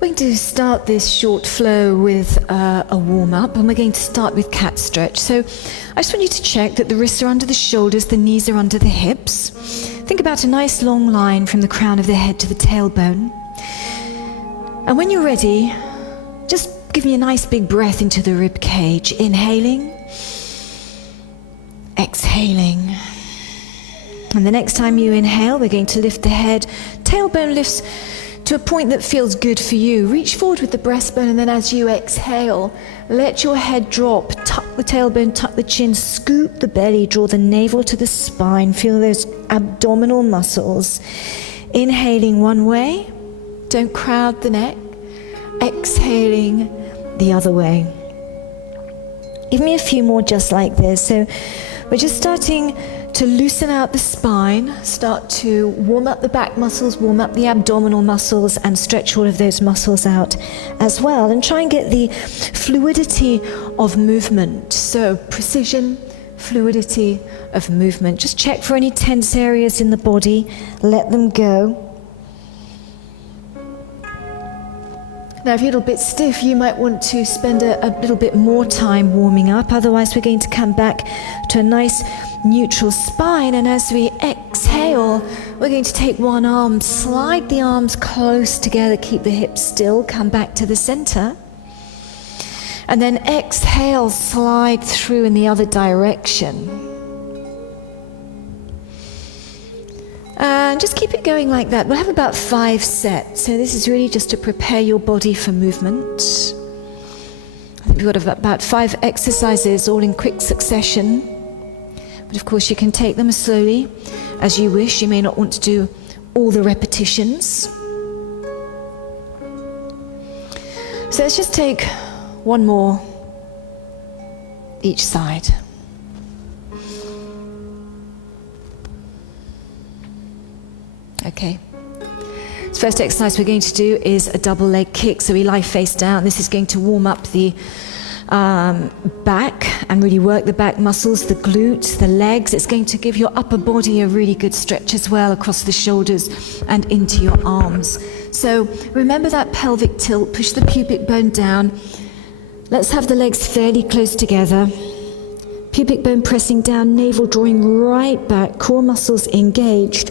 We're going to start this short flow with a warm-up, and we're going to start with cat stretch. So I just want you to check that the wrists are under the shoulders, the knees are under the hips. Think about a nice long line from the crown of the head to the tailbone. And when you're ready, just give me a nice big breath into the rib cage. Inhaling, exhaling. And the next time you inhale, we're going to lift the head. Tailbone lifts to a point that feels good for you. Reach forward with the breastbone, and then as you exhale, let your head drop. Tuck the tailbone, tuck the chin, scoop the belly, draw the navel to the spine. Feel those abdominal muscles. Inhaling one way, don't crowd the neck. Exhaling the other way. Give me a few more just like this. So we're just starting to loosen out the spine, start to warm up the back muscles, warm up the abdominal muscles, and stretch all of those muscles out as well. And try and get the fluidity of movement. So precision, fluidity of movement. Just check for any tense areas in the body. Let them go. Now, if you're a little bit stiff, you might want to spend a little bit more time warming up. Otherwise, we're going to come back to a nice neutral spine. And as we exhale, we're going to take one arm, slide the arms close together, keep the hips still, come back to the center. And then exhale, slide through in the other direction. And just keep it going like that. We'll have about 5 sets. So this is really just to prepare your body for movement. I think we've got about 5 exercises all in quick succession. But of course you can take them as slowly as you wish. You may not want to do all the repetitions. So let's just take one more each side. Okay. The first exercise we're going to do is a double leg kick. So we lie face down. This is going to warm up the back and really work the back muscles, the glutes, the legs. It's going to give your upper body a really good stretch as well across the shoulders and into your arms. So remember that pelvic tilt. Push the pubic bone down. Let's have the legs fairly close together. Pubic bone pressing down, navel drawing right back, core muscles engaged.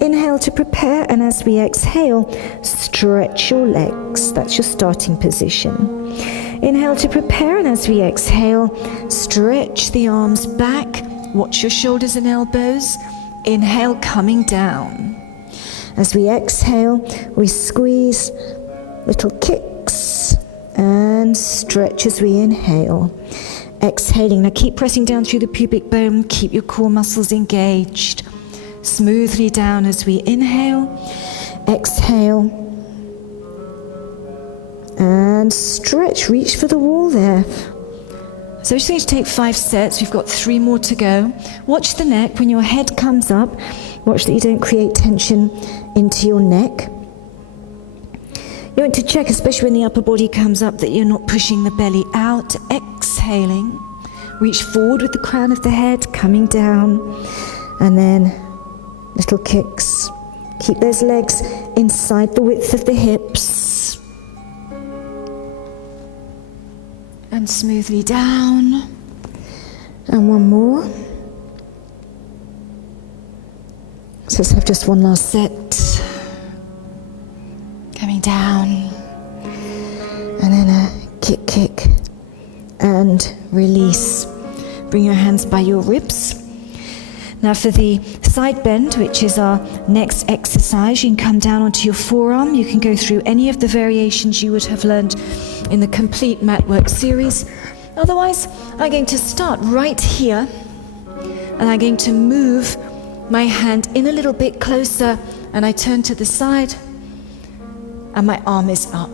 Inhale to prepare, and as we exhale, stretch your legs. That's your starting position. Inhale to prepare, and as we exhale, stretch the arms back. Watch your shoulders and elbows. Inhale, coming down. As we exhale, we squeeze, little kicks, and stretch as we inhale. Exhaling. Now keep pressing down through the pubic bone. Keep your core muscles engaged. Smoothly down as we inhale. Exhale. And stretch. Reach for the wall there. So we're just going to take 5 sets. We've got 3 more to go. Watch the neck. When your head comes up, watch that you don't create tension into your neck. You want to check, especially when the upper body comes up, that you're not pushing the belly out. Exhaling. Reach forward with the crown of the head, coming down. And then little kicks. Keep those legs inside the width of the hips. And smoothly down. And one more. So let's have just one last set. Coming down, and then a kick, kick, and release. Bring your hands by your ribs. Now for the side bend, which is our next exercise, you can come down onto your forearm. You can go through any of the variations you would have learned in the complete mat work series. Otherwise, I'm going to start right here, and I'm going to move my hand in a little bit closer, and I turn to the side, and my arm is up.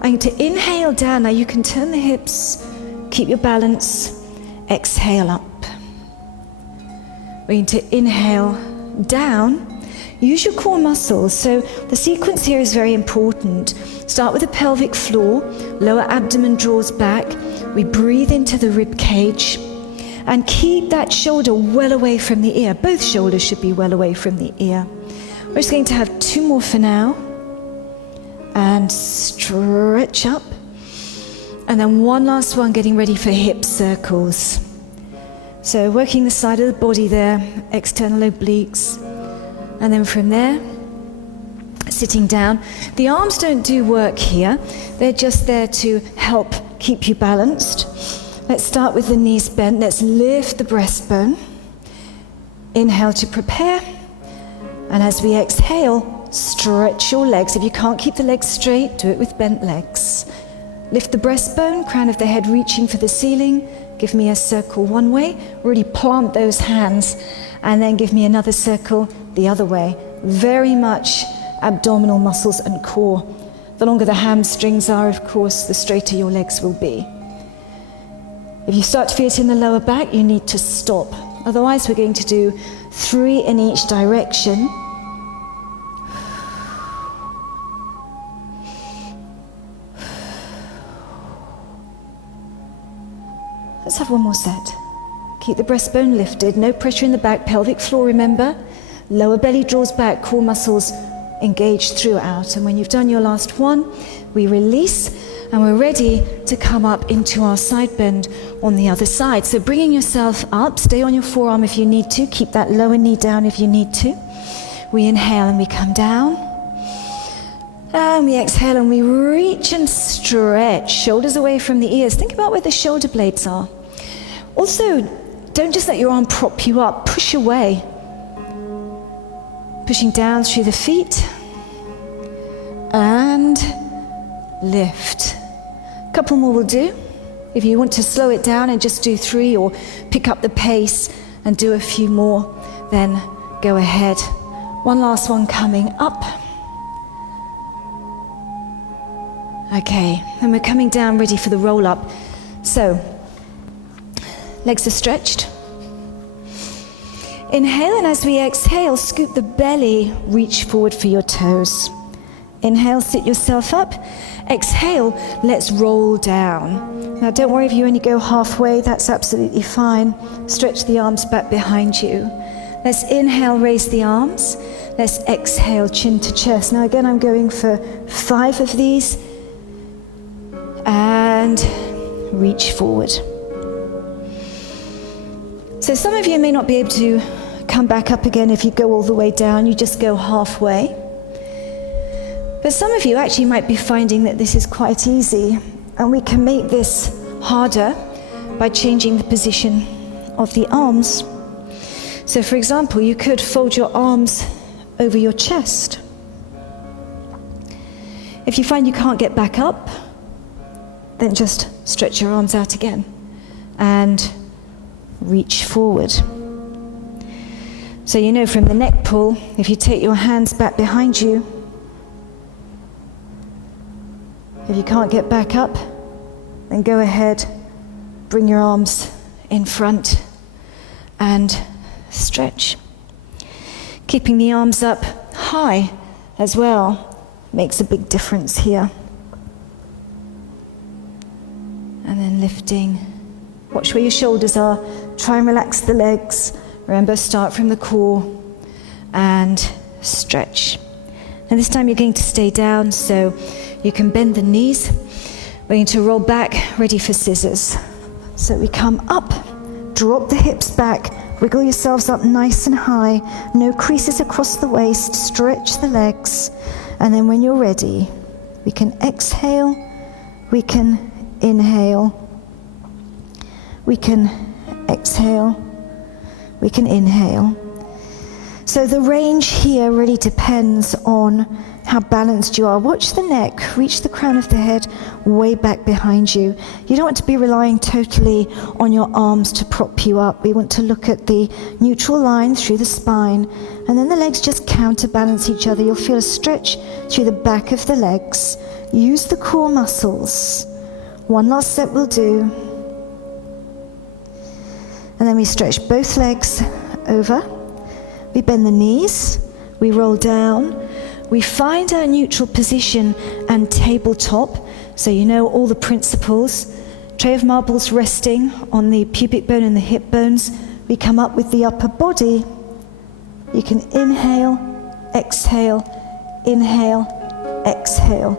I'm going to inhale down. Now you can turn the hips, keep your balance, exhale up. We're going to inhale down. Use your core muscles. So the sequence here is very important. Start with the pelvic floor, lower abdomen draws back. We breathe into the rib cage and keep that shoulder well away from the ear. Both shoulders should be well away from the ear. We're just going to have 2 more for now. and stretch up. And then one last one, getting ready for hip circles. So working the side of the body there, external obliques. And then from there, sitting down. The arms don't do work here. They're just there to help keep you balanced. Let's start with the knees bent. Let's lift the breastbone. Inhale to prepare. And as we exhale, stretch your legs. If you can't keep the legs straight, do it with bent legs. Lift the breastbone, crown of the head reaching for the ceiling. Give me a circle one way. Really plant those hands. And then give me another circle the other way. Very much abdominal muscles and core. The longer the hamstrings are, of course, the straighter your legs will be. If you start to feel it in the lower back, you need to stop. Otherwise, we're going to do 3 in each direction. Let's have one more set. Keep the breastbone lifted, no pressure in the back, pelvic floor, remember. Lower belly draws back, core muscles engaged throughout. And when you've done your last one, we release and we're ready to come up into our side bend on the other side. So bringing yourself up, stay on your forearm if you need to, keep that lower knee down if you need to. We inhale and we come down. And we exhale and we reach and stretch, shoulders away from the ears. Think about where the shoulder blades are. Also, don't just let your arm prop you up, push away. Pushing down through the feet. And lift. A couple more will do. If you want to slow it down and just do 3 or pick up the pace and do a few more, then go ahead. One last one coming up. Okay, and we're coming down ready for the roll up. So, legs are stretched. Inhale, and as we exhale, scoop the belly, reach forward for your toes. Inhale, sit yourself up. Exhale, let's roll down. Now don't worry if you only go halfway, that's absolutely fine. Stretch the arms back behind you. Let's inhale, raise the arms. Let's exhale, chin to chest. Now again, I'm going for 5 of these. And reach forward. So some of you may not be able to come back up again if you go all the way down, you just go halfway. But some of you actually might be finding that this is quite easy, and we can make this harder by changing the position of the arms. So for example, you could fold your arms over your chest. If you find you can't get back up, then just stretch your arms out again and reach forward. So you know from the neck pull, if you take your hands back behind you, if you can't get back up, then go ahead, bring your arms in front and stretch. Keeping the arms up high as well makes a big difference here. And then lifting. Watch where your shoulders are. Try and relax the legs. Remember, start from the core and stretch. And this time you're going to stay down, so you can bend the knees. We're going to roll back, ready for scissors. So we come up, drop the hips back, wiggle yourselves up nice and high, no creases across the waist, stretch the legs, and then when you're ready, we can exhale, we can inhale, we can exhale, we can inhale. So the range here really depends on how balanced you are. Watch the neck, reach the crown of the head way back behind you. You don't want to be relying totally on your arms to prop you up. We want to look at the neutral line through the spine, and then the legs just counterbalance each other. You'll feel a stretch through the back of the legs. Use the core muscles. One last set will do. And then we stretch both legs over. We bend the knees, we roll down, we find our neutral position and tabletop, so you know all the principles. Tray of marbles resting on the pubic bone and the hip bones. We come up with the upper body. You can inhale, exhale, exhale,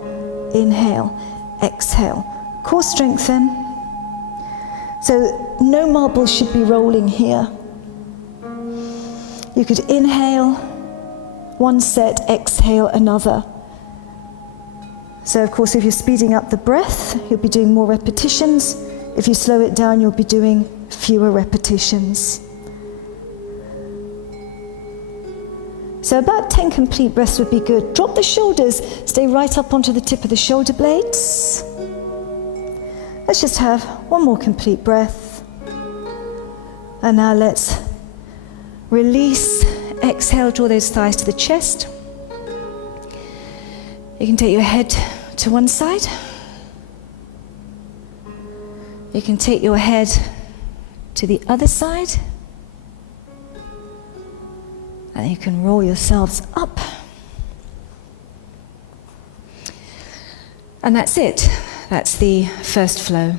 inhale, exhale. Core strengthen. So no marbles should be rolling here. You could inhale one set, exhale another. So of course if you're speeding up the breath, you'll be doing more repetitions. If you slow it down, you'll be doing fewer repetitions. So about 10 complete breaths would be good. Drop the shoulders, stay right up onto the tip of the shoulder blades. Let's just have one more complete breath. And now let's release, exhale, draw those thighs to the chest. You can take your head to one side. You can take your head to the other side. And you can roll yourselves up. And that's it. That's the first flow.